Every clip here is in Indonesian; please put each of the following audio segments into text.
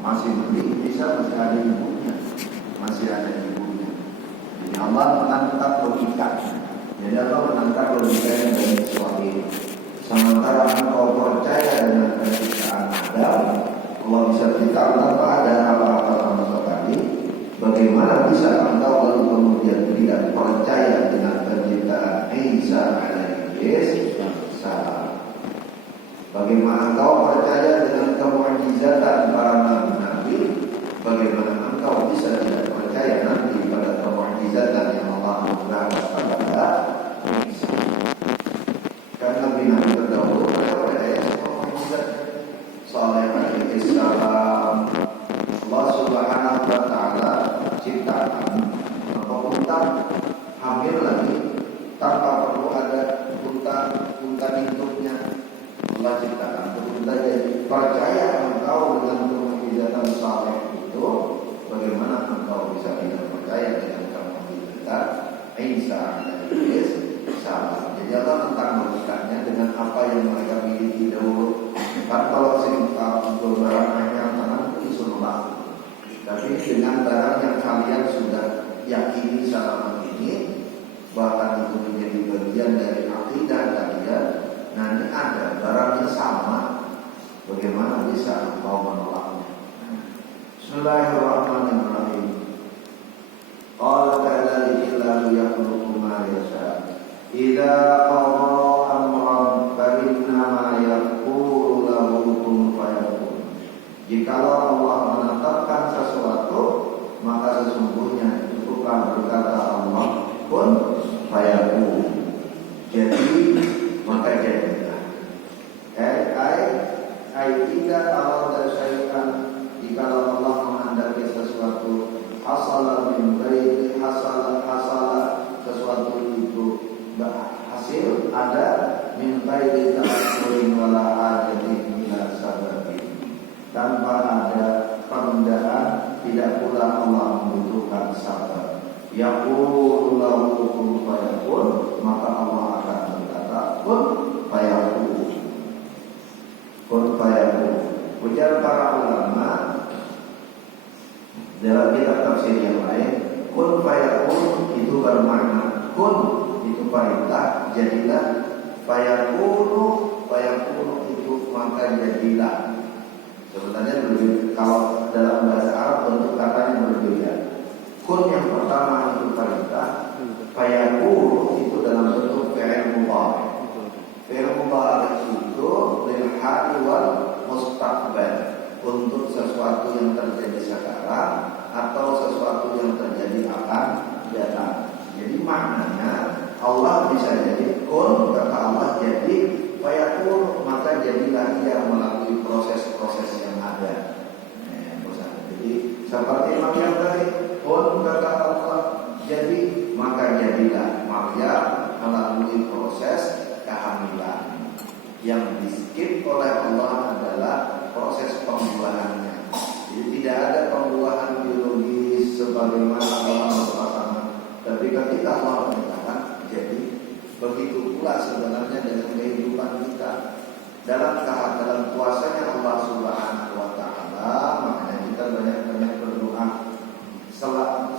masih beli bisa masih ada ibunya, Jadi Allah menangkap logika. Jadi Allah menangkap logika yang dari Israel. Sementara engkau percaya dengan penciptaan Adam, Allah bisa cerita tanpa ada apa-apa sama sekali. Bagaimana bisa engkau lalu kemudian tidak percaya dengan penciptaan Isa alaihi salam? Bagaimana engkau percaya dengan kemukjizatan para nabi-nabi? Bagaimana engkau bisa tidak percaya nanti pada kemukjizatan yang Allah anugerahkan kepada Isa? Karena nabi-nabi terdahulu mereka percaya semua mukjizat. Saleh alaihi salam, Allah Subhanahu wa taala ciptakan unta hamil lagi tanpa perlu ada unta induknya. Allah ciptakan unta. Jadi percaya engkau dengan kemukjizatan Saleh itu, bagaimana engkau bisa tidak percaya dengan kemukjizatan Isa alaihi salam? Jadi Allah tentang logikanya dengan apa yang mereka miliki dahulu. Kan kalau singkat untuk barang hanya tangan itu disuruh laku. Tapi dengan barang yang kalian sudah yakini selama ini, bahkan itu menjadi bagian dari akidah kalian, nah ini ada barangnya sama, bagaimana bisa engkau menolaknya? Bismillahirrahmanirrahim. Qala ta'ala illahu yakhluqu ma yasha. Idza qada amran fa innama yaqulu lahu kun fayakun. Jikalau Allah menetapkan sesuatu, maka sesungguhnya cukuplah berkata Allah kun fayakun. Jadi maka jadilah. Tidak arada syai'an, jikalau Allah menghendaki sesuatu, hasala min ghairi hasala sesuatu itu hasil ada min ghairi ta'assurin wala hajatin ila sababin, tanpa ada penundaan, tidak pula Allah membutuhkan sabab. Yaqulu lahu kun fayakun, maka Allah akan berkata kun fayakun. Kun fayakun. Ujar para ulama dalam kitab tafsir yang lain, kun fayakun itu bermakna kun itu perintah, jadilah. Fayakunu itu maka jadilah. Sebenarnya berbeda. Kalau dalam bahasa Arab bentuk katanya berbeda. Kun yang pertama itu perintah, fayakunu itu dalam bentuk fi'il mudhari. Fi'il mudhari itu lil hali wal mustaqbal, untuk sesuatu yang terjadi sekarang atau sesuatu yang terjadi akan datang. Jadi maknanya Allah bisa jadi kun, kata Allah jadi fayakun, maka jadilah ia melalui proses-proses yang ada. Jadi seperti Maryam tadi, kun kata Allah jadi, maka jadilah Maryam melalui proses kehamilan. Yang di-skip oleh Allah adalah proses pembuahannya. Jadi tidak ada pembuahan biologis sebagaimana Allah berpasangan. Tapi ketika Allah menyatakan jadi, begitu pula sebenarnya dengan kehidupan kita. Dalam kuasanya Allah Subhanahu wa taala, makanya kita banyak-banyak berdoa.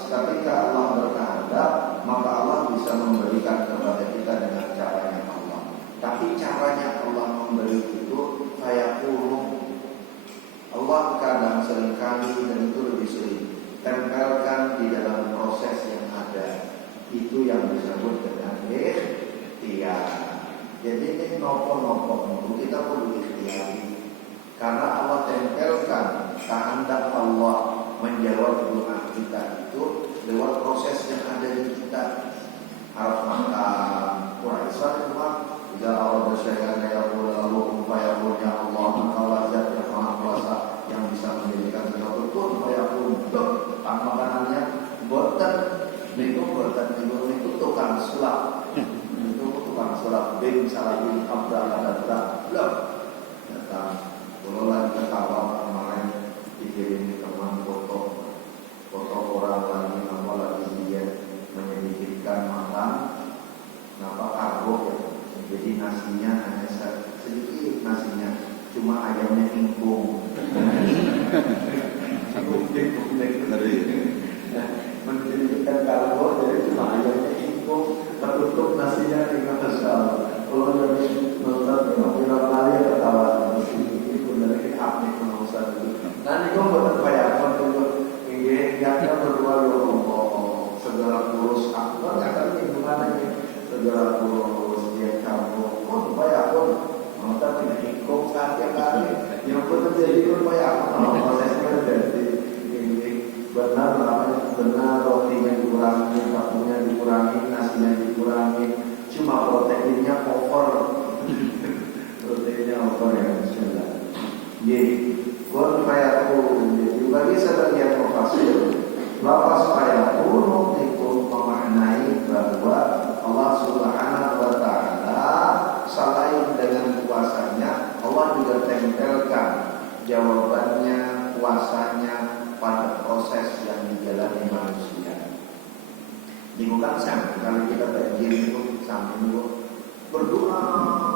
Ketika Allah berkehendak, maka Allah bisa memberikan kepada kita dengan caranya Allah. Tapi caranya Allah memberi itu fayakun. Allah kadang seringkali, dan itu lebih sering, tempelkan di dalam proses yang ada. Itu yang disebut dengan ikhtiar. Jadi ini nopo-nopo kita perlu ikhtiar. Karena Allah tempelkan kehendak Allah menjawab doa kita itu lewat proses yang ada di kita. Harus makan, puasa cuma jika Allah bersyaitan ya Allah lalu fayakun, ya Allah engkau zat yang maha kuasa yang bisa menjadikan sesuatu pun fayakun. Tanpa makanannya boten itu tukang sulap. Itu tukang sulap bin salahin abdallah belum datang. Kalau lagi ketawa kemarin dikirim teman foto orang lagi nama lagi dia menyedikitkan makan karbo ya. Jadi nasinya hanya sedikit, nasinya cuma ayamnya ingkung. Lafaz fayakun itu memaknai bahwa Allah Subhanahu wa taala selain dengan kuasanya, Allah juga tempelkan jawabannya, kuasanya pada proses yang dijalani manusia. Bukan sampai kalau kita banjir itu sampai itu berdoa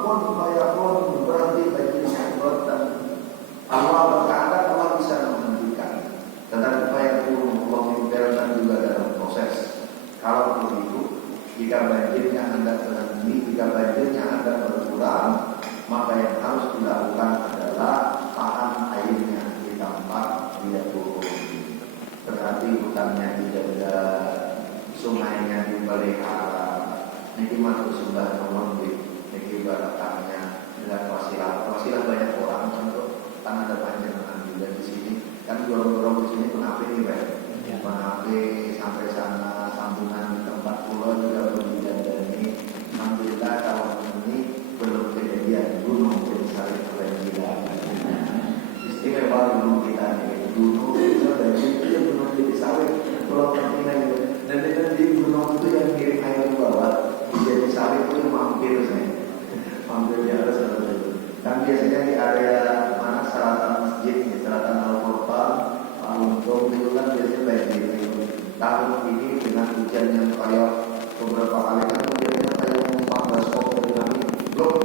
pun fayakun berarti banjirnya dan Allah berkata Allah bisa menghentikan. Tetapi fayakun Allah tempelkan juga dalam proses. Kalau begitu, jika banjirnya hendak berhenti, jika banjirnya hendak berkurang, maka yang harus dilakukan adalah tahan airnya di tempat dia turun. Berarti hutannya dijaga, sungainya dipelihara. Ini masuk sembah nomor di ibaratannya dengan wasilah banyak orang untuk kan ada panjangan juga di sini. Kan dorong-dorong di sini penapi nih, Pak. Penapi sampai sana sambungan di tempat pulau juga belum dijadani. Alhamdulillah tahun ini belum kejadian gunung besar kebanjiran. Istimewa gunung kita nih, gunung itu dari itu gunung di sawit, pulau Pinang itu. Dan di gunung itu yang kirim air ke bawah, jadi sawit itu mampir saya, mampir di atas itu. Kan biasanya di area mana selatan masjid, selatan Al-Qur'an, Untung itu kan biasanya banjir itu. Tahun ini dengan hujan yang kayak beberapa kali kan hujannya kayak 14 dari kami blok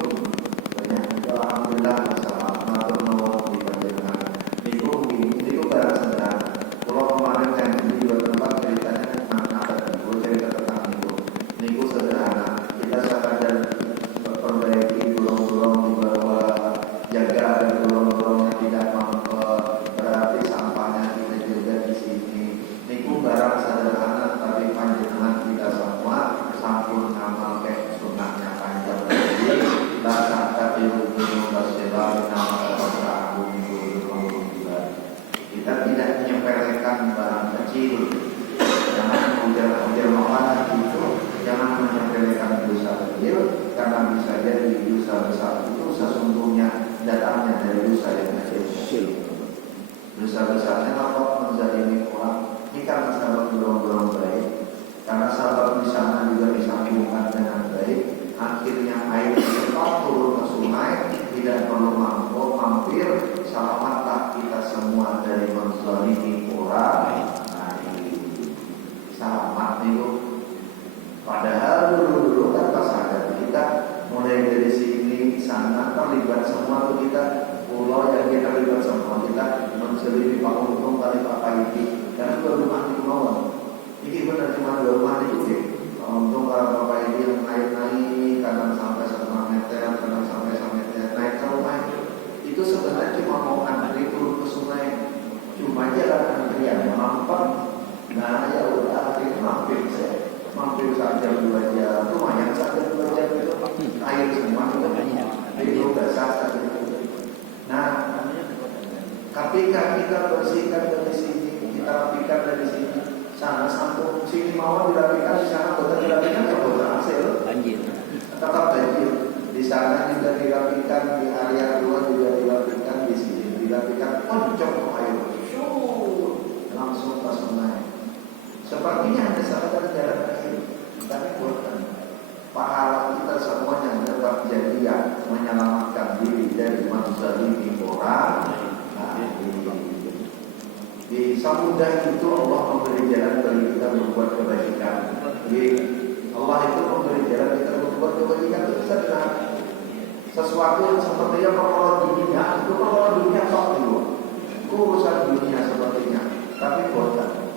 banyak. Alhamdulillah masalah matur nuwun di panjenengan. Niku barang sederhana. Kalau kemarin kan di dua tempat ceritanya ada niku cerita tentang niku sederhana. Kita sekadar perbaiki gulung-gulung di bawah, jaga agar gulung-gulungnya tidak mampet, berarti sampahnya kita jaga di sini. Niku barang sederhana tapi panjenengan kita semua sampun ngamal ke sunnahnya panjang lagi. Bahasa tapi gunung basela nama orang kita tidak menyepelekan barang kecil. Jangan ujar-ujar makanan itu, jangan menyepelekan dosa kecil, karena bisa jadi dosa besar itu sesungguhnya datangnya dari dosa yang kecil. Dosa besarnya apa? Menzalimi orang. Ini karena sabab dorong-dorong baik, karena sabab di sana juga disambungkan dengan baik. Akhirnya air cepat turun ke sungai, tidak perlu mampir. Selamatlah kita semua dari menzalimi orang. Selamat itu. Padahal dulu kan pas ada kita mulai dari sini sana terlibat semua tuh kita, pulau yang kita terlibat semua kita menzalimi Pak Untung kali Pak Paidi. Karena dua rumah itu mawon. Ini benar cuma dua rumah itu ya. Untung kalau Bapak ini yang naik kadang sampai 1 meter, kadang sampai 1 meter naik ke rumah itu sebenarnya cuma mau antri turun ke sungai. Cuma jalan antrian mampet. Nah ya udah akhirnya mampir saja 2 jam, lumayan saja 2 jam itu air semua itu basah saja. Nah, ketika kita bersihkan dari sini, kita rapikan dari sini, sana sambung sini mau dirapikan, di sana betul dirapikan ya betul hasil. Banjir. Tetap banjir. Di sana juga dirapikan, di area 2 juga dirapikan, di sini dirapikan, pencok air, langsung ke sungai. Sepertinya hanya sekedar jalan kaki, tapi bukan pahala kita semuanya dapat jadian menyelamatkan diri dari menzalimi orang. Nah, di samudra itu Allah memberi jalan bagi kita membuat kebajikan. Allah itu memberi jalan kita membuat kebajikan itu sederhana. Sesuatu yang sepertinya perkara dunia itu perkara dunia sok dulu, urusan dunia sepertinya, tapi bukan.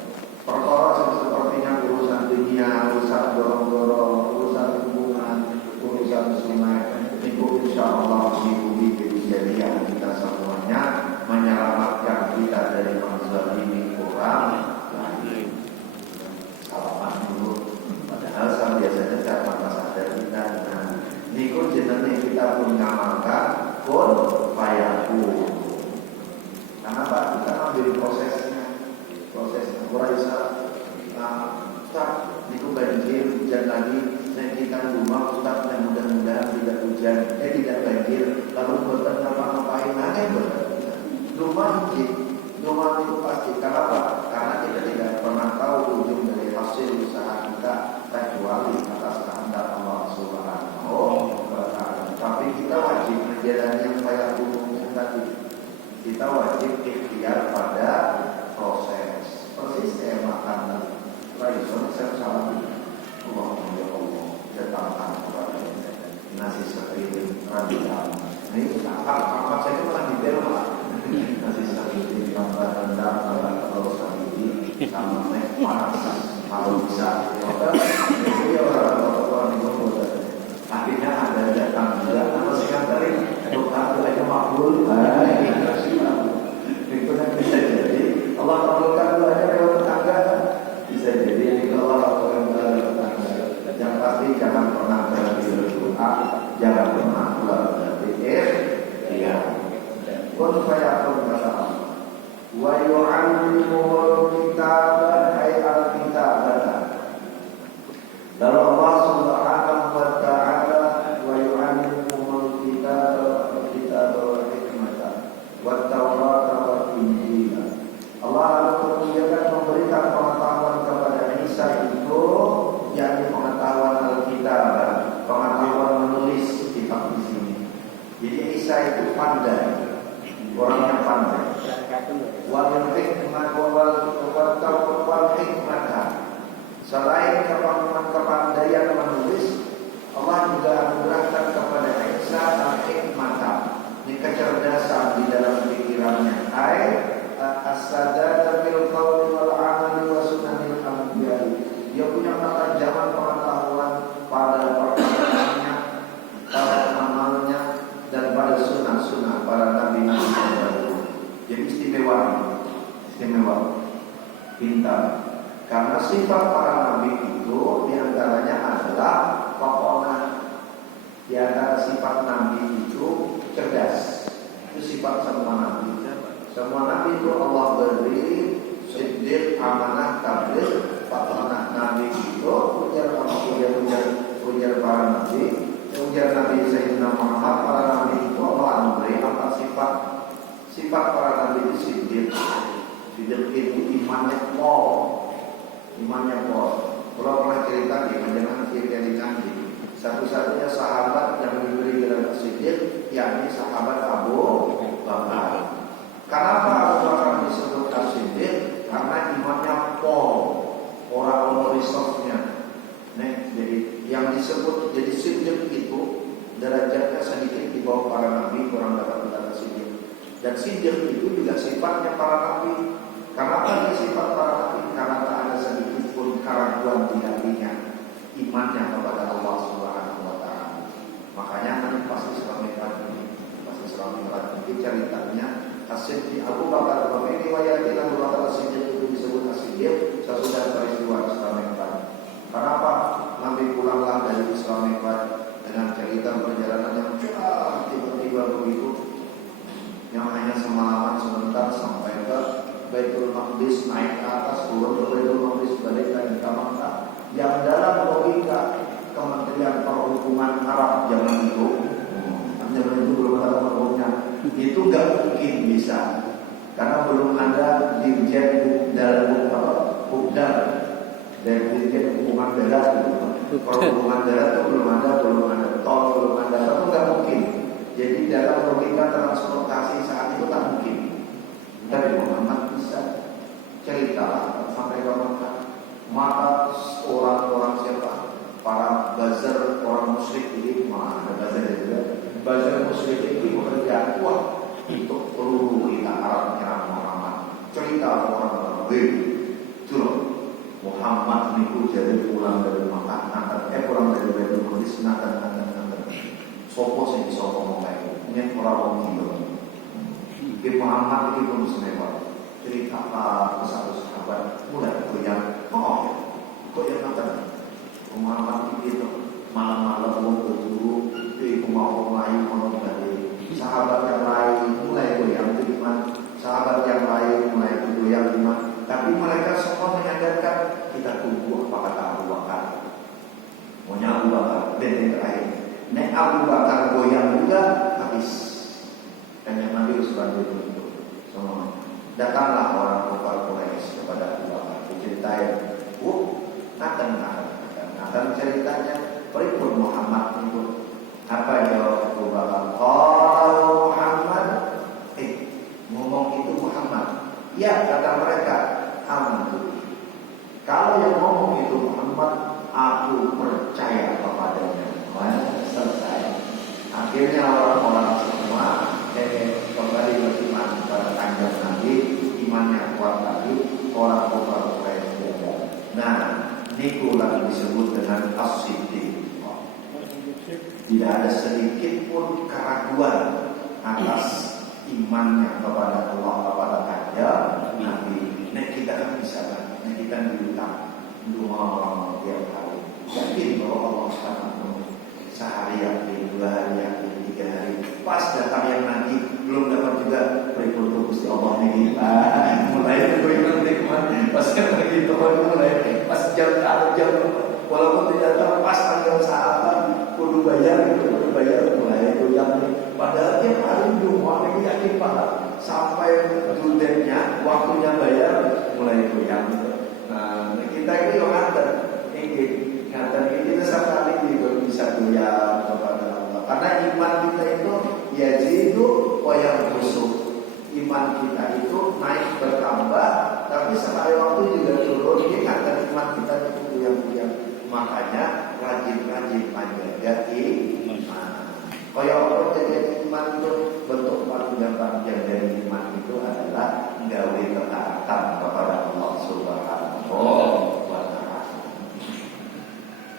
Perkara sepertinya urusan dunia, urusan dorong-dorong, urusan hubungan, urusan sungai. Itu insya Allah diuji kejadian kita semuanya menyelamatkan kita dari menzalimi orang. Salaman dulu. Padahal saya biasanya tidak mata sadar kita. Nah, niku jenenge kita pun ngamalkan kun fayakun. Kenapa? Kita ambil prosesnya. Orang bisa Ustaz, itu banjir, hujan lagi, kita rumah Ustaz yang mudah-mudahan tidak hujan, tidak banjir, lalu buatan ngapa-ngapain lagi rumah itu pasti. Kenapa? Karena kita tidak pernah sama naik panas kalau bisa. Jadi orang di Bogor. Akhirnya ada datang juga nama sekretari dokter aja makbul. Itu kan bisa jadi Allah kabulkan doanya lewat tetangga. Bisa jadi Allah kabulkan doa lewat tetangga. Yang pasti jangan pernah berhenti berdoa, jangan pernah keluar dari iya. Qul fayakun kata wa yu'allimuhul kitaba ay al-kitabata. Lalu Allah Subhanahu wa ta'ala wa yu'allimuhul kitaba wal hikmata wat tawrata wal injila. Allah lalu kemudian memberikan pengetahuan kepada Isa itu, yakni pengetahuan Alkitab, pengetahuan menulis kitab di sini. Jadi Isa itu pandai, orangnya pandai. Wal hikmata. Selain kepandaian menulis, Allah juga anugerahkan kepada Isa al-hikmata, ini kecerdasan di dalam pikirannya. As-sadada fil qawli wal amali wa sunanil anbiya. Dia punya ketajaman pengetahuan pada perkataannya, pada amalnya, dan pada sunnah-sunnah para nabi-nabi terdahulu. Jadi istimewa, pintar. Karena sifat para nabi itu diantaranya adalah pokoknya. Di antara sifat nabi itu cerdas. Itu sifat semua nabi. Semua nabi itu Allah beri siddiq, amanah, tabligh, pokoknya nabi itu ujar para nabi. Ujar Nabi Sayyidina Muhammad, para nabi itu Allah memberi apa sifat para nabi itu siddiq. Siddiq itu imannya pol. Kalau pernah cerita di majalah Kiri Kandi, satu-satunya sahabat yang diberi gelar siddiq yakni sahabat Abu Bakar. Kenapa Abu Bakar disebut as-siddiq? Karena imannya pol, orang resource-nya. Jadi yang disebut jadi siddiq itu derajatnya sedikit di bawah para nabi, orang dapat gelar siddiq. Dan siddiq itu juga sifatnya para nabi. Kenapa dia sifat para nabi? Karena tak ada sedikit pun keraguan di hatinya, imannya kepada Allah Subhanahu wa ta'ala. Makanya nanti pasti selamatkan ini ceritanya As-Siddiq Abu Bakar. Ini riwayatnya Abu Bakar As-Siddiq itu disebut As-Siddiq sesudah peristiwa Isra Mi'raj. Kenapa? Nabi pulanglah dari Isra Mi'raj dengan cerita perjalanan yang jauh, tiba-tiba begitu, yang hanya semalaman sebentar sampai ke Baitul Maqdis, naik ke atas, turun ke Baitul Maqdis, balik lagi ke Makkah. Yang dalam logika Kementerian Perhubungan Arab zaman itu belum ada hukumnya, itu nggak mungkin bisa, karena belum ada dirjen Bukdar dari dirjen hubungan darat. Perhubungan darat itu belum ada tol, belum ada, itu nggak mungkin. Jadi dalam logika transportasi saat itu tak mungkin. Tapi Muhammad bisa cerita sampai ke Makkah. Maka orang-orang siapa? Para bazar orang musyrik ini, ada bazar juga. Bazar musyrik ini bekerja kuat untuk peluru kita Arab menyerang Muhammad. Cerita orang-orang itu Muhammad niku jadi pulang dari Makkah, pulang dari Baitul Maqdis, nanti. Sopo sing bisa ngomong kayak ini orang gila. Di Muhammad ini pun semewa cerita apa satu sahabat mulai goyang. Goyang nanti. Muhammad itu malam-malam berdua di rumah lain balik. Sahabat yang lain mulai goyang iman. Sahabat yang lain mulai goyang iman. Tapi mereka semua menyadarkan, kita tunggu apa kata Abu Bakar. Maunya Abu Bakar dan terakhir. Nek Abu Bakar goyang juga habis. Dan yang Nabi sebantu itu semua. Datanglah orang kafir Quraisy kepada Abu Bakar. Diceritain, Nathan ceritanya berikut Muhammad itu. Apa jawab Abu Bakar? Kalau Muhammad, ngomong itu Muhammad. Ya, kata mereka, aman. Kalau yang ngomong itu Muhammad, aku percaya kepadanya. Selesai. Akhirnya orang-orang semua kembali beriman kepada Kanjeng Nabi, imannya kuat lagi. orang kafir Quraisy. Nah, niku lagi disebut dengan as-siddiq. Tidak ada sedikit pun keraguan atas imannya kepada Allah, kepada Raja Nabi. Nah kita kan bisa kan, nah kita diutang dua tiap hari. Yakin bahwa Allah SWT sehari yakin, 2 hari yakin, 3 hari. Pas datang yang nanti belum dapat juga berikut Gusti Allah ini. Mulai beriman nikmat. Pas lagi mulai pas jam walaupun tidak terpas tanggal saat kudu bayar mulai goyang. Padahal tiap hari rumah ini yakin banget sampai dudeknya waktunya bayar mulai goyang. Nah kita ini yang ngaten ini kita sekali juga bisa goyang kepada Allah. Karena iman kita itu yazidu wa yanqusu. Iman kita itu naik bertambah, tapi sekali waktu juga turun. Ini ngaten iman kita itu goyang-goyang. Makanya rajin-rajin menjaga iman. Kaya orang menjaga iman itu bentuk paling gampang dari iman itu adalah nggawe ketaatan kepada Allah Subhanahu wa Ta'ala.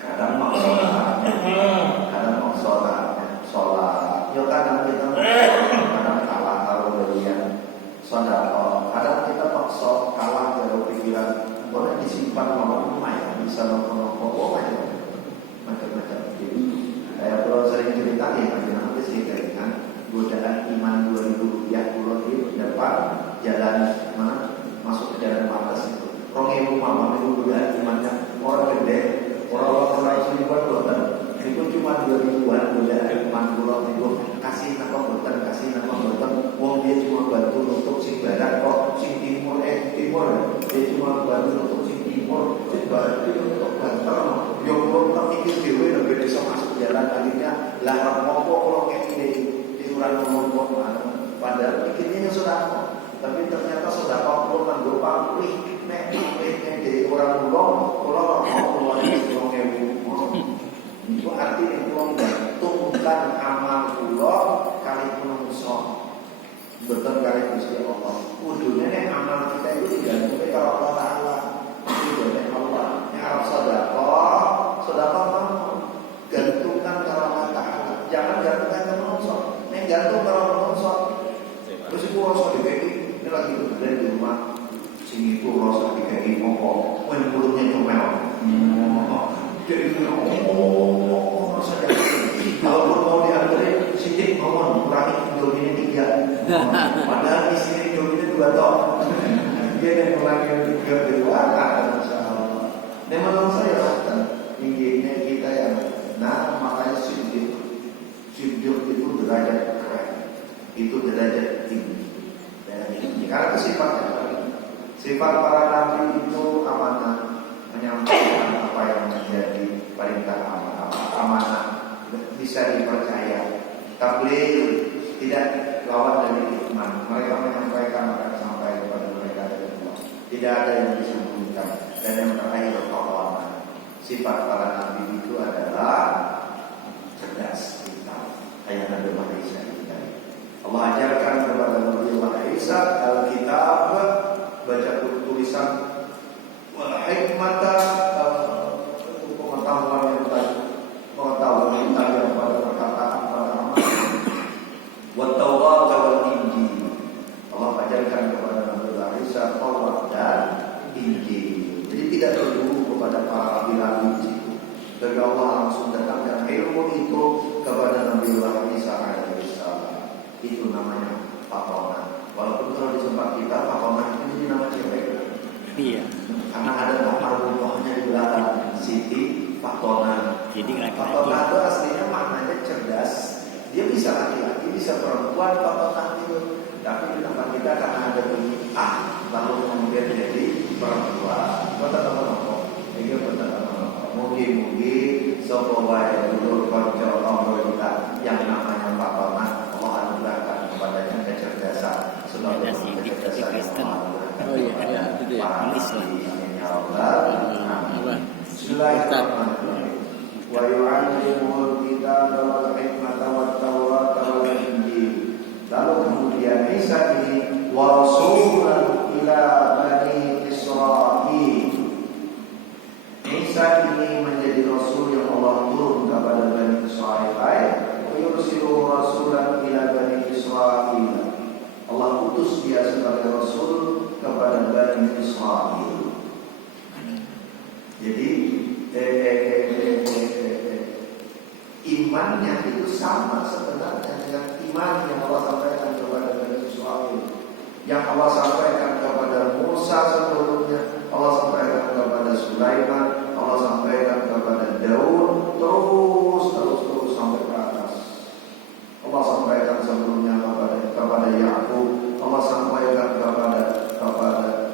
Kadang maksudnya sholat. Yo kadang kita kadang kalah kalau berian sedekah. Kadang kita maksa kalah dari pikiran. Boleh disimpan lama ya bisa nopo-nopo macam-macam. Saya perlu sering cerita nanti sih dengan godaan iman 2000 rupiah pulau di depan jalan mana masuk ke jalan Matas itu. Rongewu mama itu godaan imannya orang gede, orang seribuan dolar. Itu cuma 2000-an godaan iman pulau itu kasih nama boten. Wong dia cuma bantu untuk sing barat kok sing timur dia cuma bantu untuk sing timur sing barat itu untuk banter. Yo kok tak mikir dhewe lho ben iso masuk jalan akhirnya lah apa kalau kayak di urang ngomong padahal pikirnya sudah tapi ternyata sudah kok nganggo pamrih nek di orang ulung kalau mau keluar dari itu artinya wong gantungkan amal kula kali menungso betul kali Gusti Allah. Kudune nek amal kita itu digantungke karo Allah Taala. Itu nek Allah nek arep sedekah mau gantungkan karo Allah Taala. Jangan gantungkan karo menungso. Nek gantung karo menungso terus iku rasa dikeki ini lagi berada di rumah sing iku rasa dikeki moko wen mulutnya comel. Jadi rasa dikeki kalau mau diantarin sidik ngomong kurangi Indomie 3. Padahal di sini Indomie 2 ton. Dia yang melanggar 3 di luar Masya Allah. Dan menurut saya tingginya kita yang makanya sidik itu derajat keren. Itu derajat tinggi. Dan ini karena itu sifatnya. Sifat para nabi itu amanah, menyampaikan apa yang menjadi perintah amanah, bisa dipercaya. Tabligh tidak lawan dari iman. Mereka menyampaikan akan sampai kepada mereka dari Allah. Tidak ada yang disembunyikan. Dan yang terakhir tawanan. Sifat para nabi itu adalah cerdas, pintar. Ayat Nabi Isa kita. Allah ajarkan kepada Nabi Isa Alkitab, baca tulisan, wal hikmata, pengetahuan yang tadi, pengetahuan yang pada perkataan pada amal. Wat-Taurat wal Injil. Allah ajarkan kepada Nabi Isa Taurat dan Injil. Jadi tidak terburu kepada para nabi di situ. Dari Allah langsung datangkan ilmu itu kepada Nabi Isa alaihissalam. Itu namanya patona. Walaupun kalau di tempat kita patona itu jadi nama cewek. Iya. Karena ada nama rumahnya di belakang Siti Patona. Jadi patona itu aslinya maknanya cerdas. Dia bisa laki-laki, bisa perempuan patona itu. Tapi di tempat kita karena ada bunyi lalu kemudian jadi perempuan. Kota teman-teman, ini teman-teman. Mungkin sapa wae dulur kanca tangga kita yang namanya patona, Allah anugerahkan kepadanya kecerdasan. Sebab kecerdasan. Oh iya, itu ya. Islam. Bismillahirrahmanirrahim. Wa yu'allimul kitaba wal hikmata wat tawrata wal injil. Lalu kemudian Isa ini wa rasulan ila bani Israil Isa ini menjadi Rasul yang Allah turun kepada Bani Israel. Wa yursilu rasulan ila Bani Israel. Allah utus dia sebagai Rasul kepada Bani Israel. Jadi imannya itu sama sebenarnya dengan iman yang Allah sampaikan kepada Bani Israel, yang Allah sampaikan kepada Musa sebelumnya, Allah sampaikan kepada Sulaiman, Allah sampaikan kepada Daud, terus sampai ke atas. Allah sampaikan sebelumnya kepada Yakub, Allah sampaikan kepada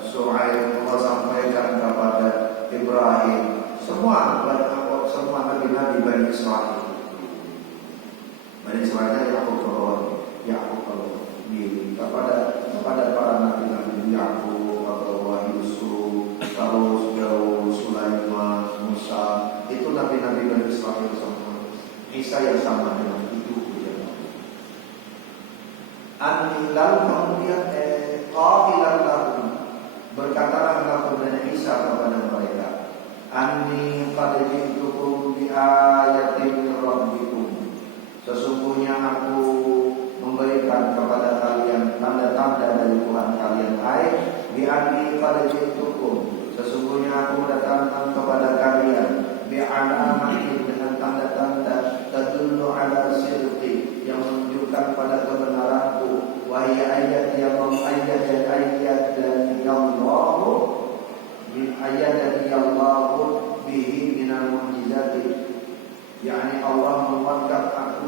Shu'aib, Allah sampaikan kepada Ibrahim, semua nabi-nabi Bani Israel. Bani Israel Yakub kepada para nabi-nabi Yakub atau Yusuf, terus Daud, Sulaiman, Musa, itu nabi-nabi Bani Israel semua. Isa yang sama dengan itu. Lalu kemudian qailan lahum, berkatalah kepada Isa kepada mereka, Anni qad ji'tukum bi ayatin min rabbikum, sesungguhnya aku memberikan kepada kalian tanda-tanda dari Tuhan kalian. Bi anni qad ji'tukum, sesungguhnya aku datangkan kepada kalian bi alamatin, dengan tanda-tanda tadullu ala sidqi, yang menunjukkan pada kebenaranku. Wa hiya ayat yang mengayyad ayat dan Allahu min ayat dan Allahu bihi minal mu'jizati, yakni Allah menguatkan aku